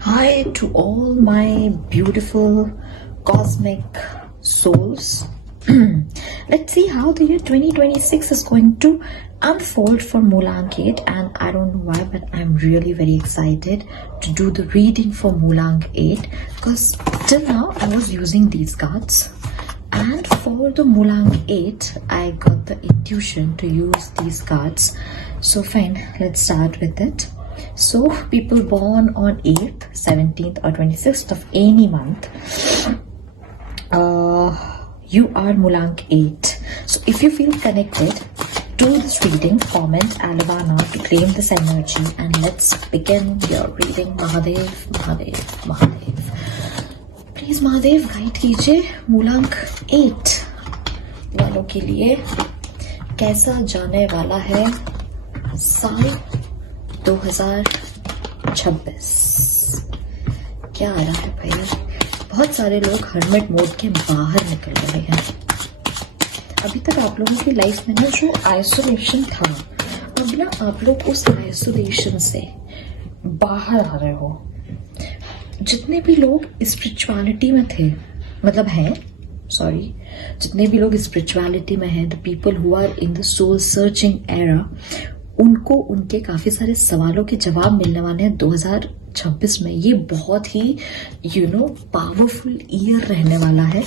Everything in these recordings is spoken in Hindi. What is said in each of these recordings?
Hi to all my beautiful cosmic souls. Let's see how the year 2026 is going to unfold for Mulang 8, and I don't know why, but I'm really very excited to do the reading for Mulang 8 because till now I was using these cards, and for the Mulang 8 I got the intuition to use these cards. So fine, let's start with it. So people born on 8th, 17th or 26th of any month, you are Mulang 8. So if you feel connected to this reading, comment Alavana to claim this energy, and let's begin your reading. Mahadev, Mahadev, Mahadev. Please Mahadev guide कीजिए Mulang 8 वालों के लिए कैसा जाने वाला है साल 2026। क्या आ रहा है भाई? बहुत सारे लोग हर्मिट मोड के बाहर निकल रहे हैं। अभी तक आप लोगों की लाइफ में ना जो आइसोलेशन था, अब ना आप लोग उस आइसोलेशन से बाहर आ रहे हो। जितने भी लोग स्पिरिचुअलिटी में थे, मतलब हैं, सॉरी, जितने भी लोग स्पिरिचुअलिटी में हैं, the people who are in the soul searching era, उनको उनके काफी सारे सवालों के जवाब मिलने वाले हैं 2026 में। ये बहुत ही पावरफुल ईयर रहने वाला है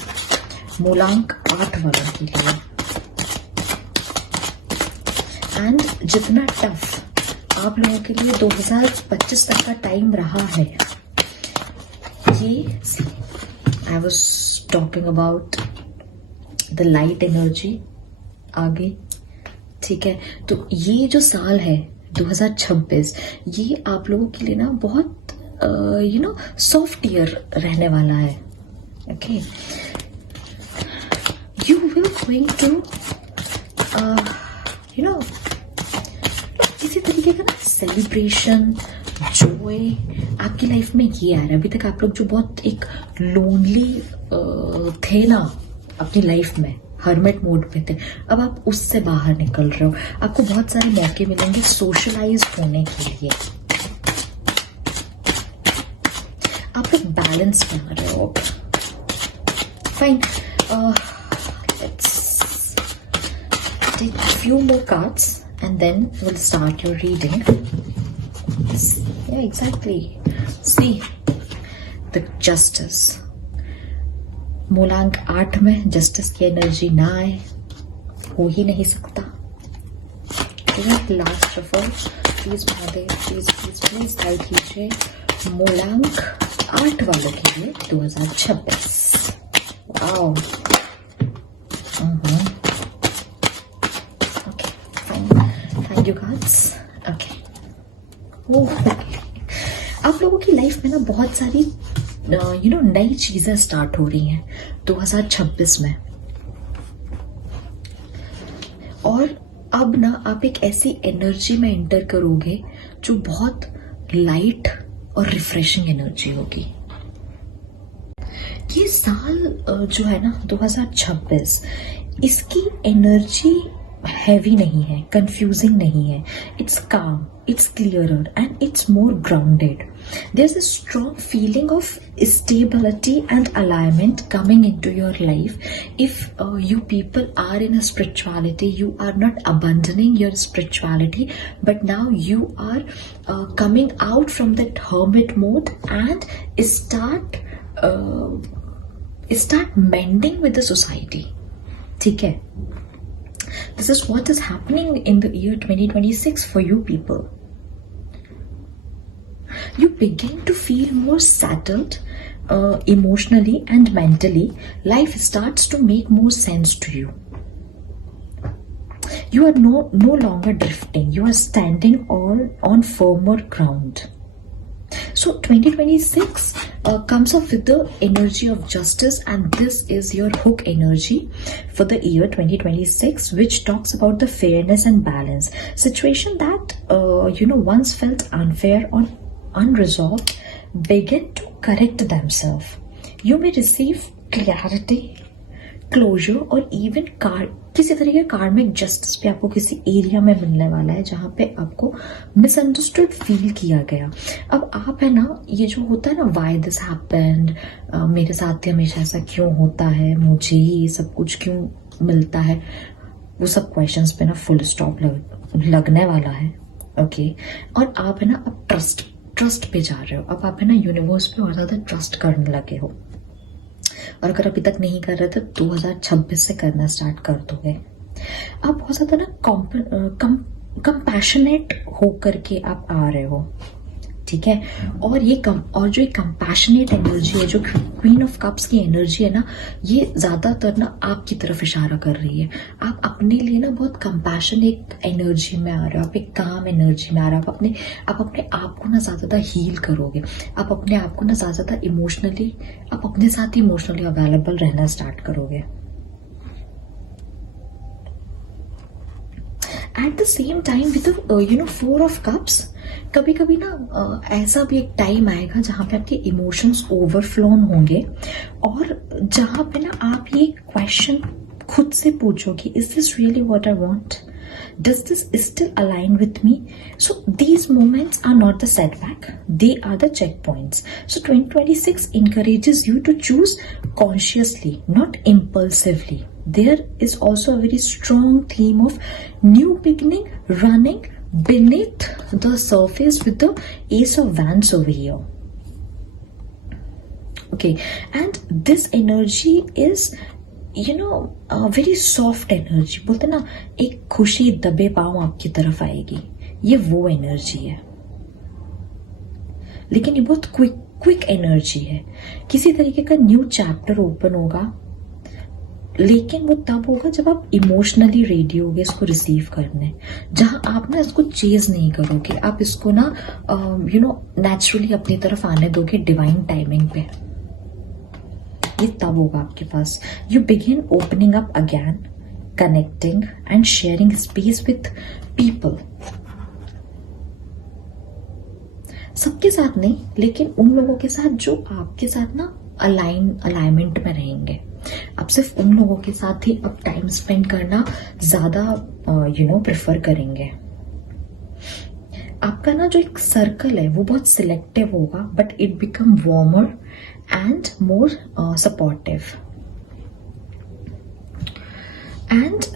मूलांक 8 वालों के लिए। एंड जितना टफ आप लोगों के लिए 2025 तक का टाइम रहा है, ये I was talking about the light energy आगे, ठीक है। तो ये जो साल है 2026, ये आप लोगों के लिए ना बहुत सॉफ्ट ईयर रहने वाला है। Okay, you will going to किसी तरीके का ना सेलिब्रेशन, जॉय आपकी लाइफ में ये आ रहा है। अभी तक आप लोग जो बहुत एक लोनली थे ना अपनी लाइफ में, हर्मिट मोड पे थे, अब आप उससे बाहर निकल रहे हो। आपको बहुत सारे मौके मिलेंगे सोशलाइज होने के लिए। आप लोग बैलेंस बना रहे हो। Fine, let's take few more cards and then will start your reading. Yeah exactly, see the justice. मूलांक 8 में जस्टिस की एनर्जी ना आए, हो ही नहीं सकता। Last shuffle please Mahadev, please please please guide कीजिए मूलांक 8 वालों के लिए 2026। Wow, okay fine, thank you cards. Okay, आप लोगों की लाइफ में ना बहुत सारी नई चीजें स्टार्ट हो रही हैं 2026 में, और अब ना आप एक ऐसी एनर्जी में एंटर करोगे जो बहुत लाइट और रिफ्रेशिंग एनर्जी होगी। ये साल जो है ना 2026, इसकी एनर्जी हैवी नहीं है, कंफ्यूजिंग नहीं है। इट्स काम, it's clearer, and it's more grounded. There's a strong feeling of stability and alignment coming into your life. If you people are in a spirituality, you are not abandoning your spirituality, but now you are coming out from that hermit mode and start mending with the society. ठीक है? This is what is happening in the year 2026 for you people. You begin to feel more settled emotionally and mentally. Life starts to make more sense to you. You are no longer drifting. You are standing on firmer ground. So 2026 comes up with the energy of justice, and this is your hook energy for the year 2026, which talks about the fairness and balance. Situation that once felt unfair or unresolved begin to correct themselves. You may receive clarity, closure, or even किसी तरीके का कार्मिक जस्टिस भी आपको किसी एरिया में मिलने वाला है जहां पे आपको मिसअंडरस्टूड फील किया गया। अब आप है ना, ये जो होता है ना, व्हाई दिस हैपेंड, मेरे साथ ही हमेशा ऐसा क्यों होता है, मुझे ये सब कुछ क्यों मिलता है, वो सब क्वेश्चंस पे ना फुल स्टॉप लगने वाला है। ओके, और आप है ना अब ट्रस्ट पे जा रहे हो। अब आप है ना यूनिवर्स पे और ज्यादा ट्रस्ट करने लगे हो, और अगर अभी तक नहीं कर रहे तो 2026 से करना स्टार्ट कर दोगे। आप बहुत ज्यादा ना कंपैशनेट होकर के आप आ रहे हो, ठीक है। और जो कंपैशनेट एनर्जी है, जो क्वीन ऑफ कप्स की एनर्जी है ना, ये ज्यादातर ना आपकी तरफ इशारा कर रही है। आप अपने लिए ना बहुत कंपैशनेट एनर्जी में आ रहे हो, आप एक काम एनर्जी में आ रहे हो। आप अपने आप को ना ज्यादा हील करोगे। आप अपने आप को ना ज्यादा इमोशनली, आप अपने साथ ही इमोशनली अवेलेबल रहना स्टार्ट करोगे। At the same time with 4 of cups, कभी कभी ना ऐसा भी एक टाइम आएगा जहां पे आपके इमोशंस ओवरफ्लोन होंगे, और जहां पे ना आप ये क्वेश्चन खुद से पूछोगे, is this really what I want, does this still align with me? So these moments are not the setback, they are the checkpoints. So 2026 encourages you to choose consciously, not impulsively. There is also a very strong theme of new beginning running beneath the surface with the Ace of Wands over here. Okay, and this energy is very soft energy. बोलते ना, एक खुशी दबे पांव आपकी तरफ आएगी, ये वो एनर्जी है। लेकिन ये बहुत क्विक एनर्जी है। किसी तरीके का न्यू चैप्टर ओपन होगा, लेकिन वो तब होगा जब आप इमोशनली रेडी होगे इसको रिसीव करने, जहां आप ना इसको चेज नहीं करोगे, आप इसको ना नेचुरली अपनी तरफ आने दोगे डिवाइन टाइमिंग पे। ये तब होगा आपके पास। You begin opening up again, connecting and sharing space with people. सबके साथ नहीं, लेकिन उन लोगों के साथ जो आपके साथ ना अलाइनमेंट में रहेंगे। आप सिर्फ उन लोगों के साथ ही अब टाइम स्पेंड करना ज्यादा प्रेफर करेंगे। आपका ना जो एक सर्कल है वो बहुत सिलेक्टिव होगा, but it become warmer and more supportive. And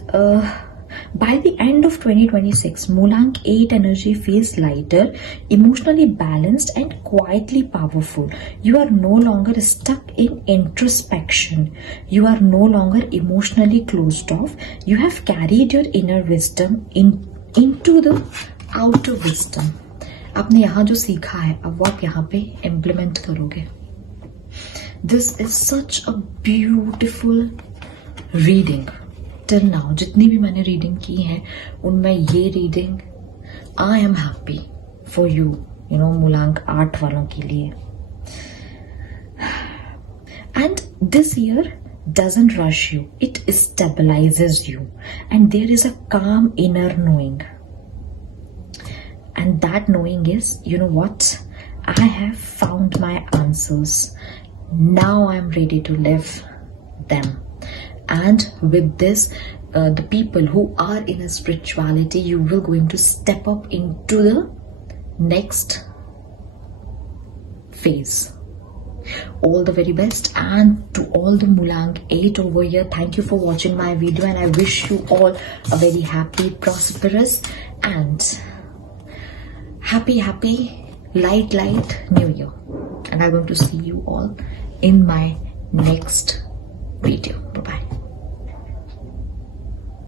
by the end of 2026, Mulang 8 energy feels lighter, emotionally balanced and quietly powerful. You are no longer stuck in introspection. You are no longer emotionally closed off. You have carried your inner wisdom into the outer wisdom. आपने यहाँ जो सीखा है, अब वो आप यहाँ पे implement करोगे। This is such a beautiful reading till now. जितनी भी मैंने रीडिंग की है उनमें ये reading, I am happy for you, मूलांक 8 वालों के लिए। And this year doesn't rush you, it stabilizes you, and there is a calm inner knowing, and that knowing is, you know what, I have found my answers. Now I'm ready to live them. And with this, the people who are in a spirituality, you will going to step up into the next phase. All the very best, and to all the Mulang 8 over here, thank you for watching my video, and I wish you all a very happy, prosperous and happy light new year. And I'm going to see you all in my next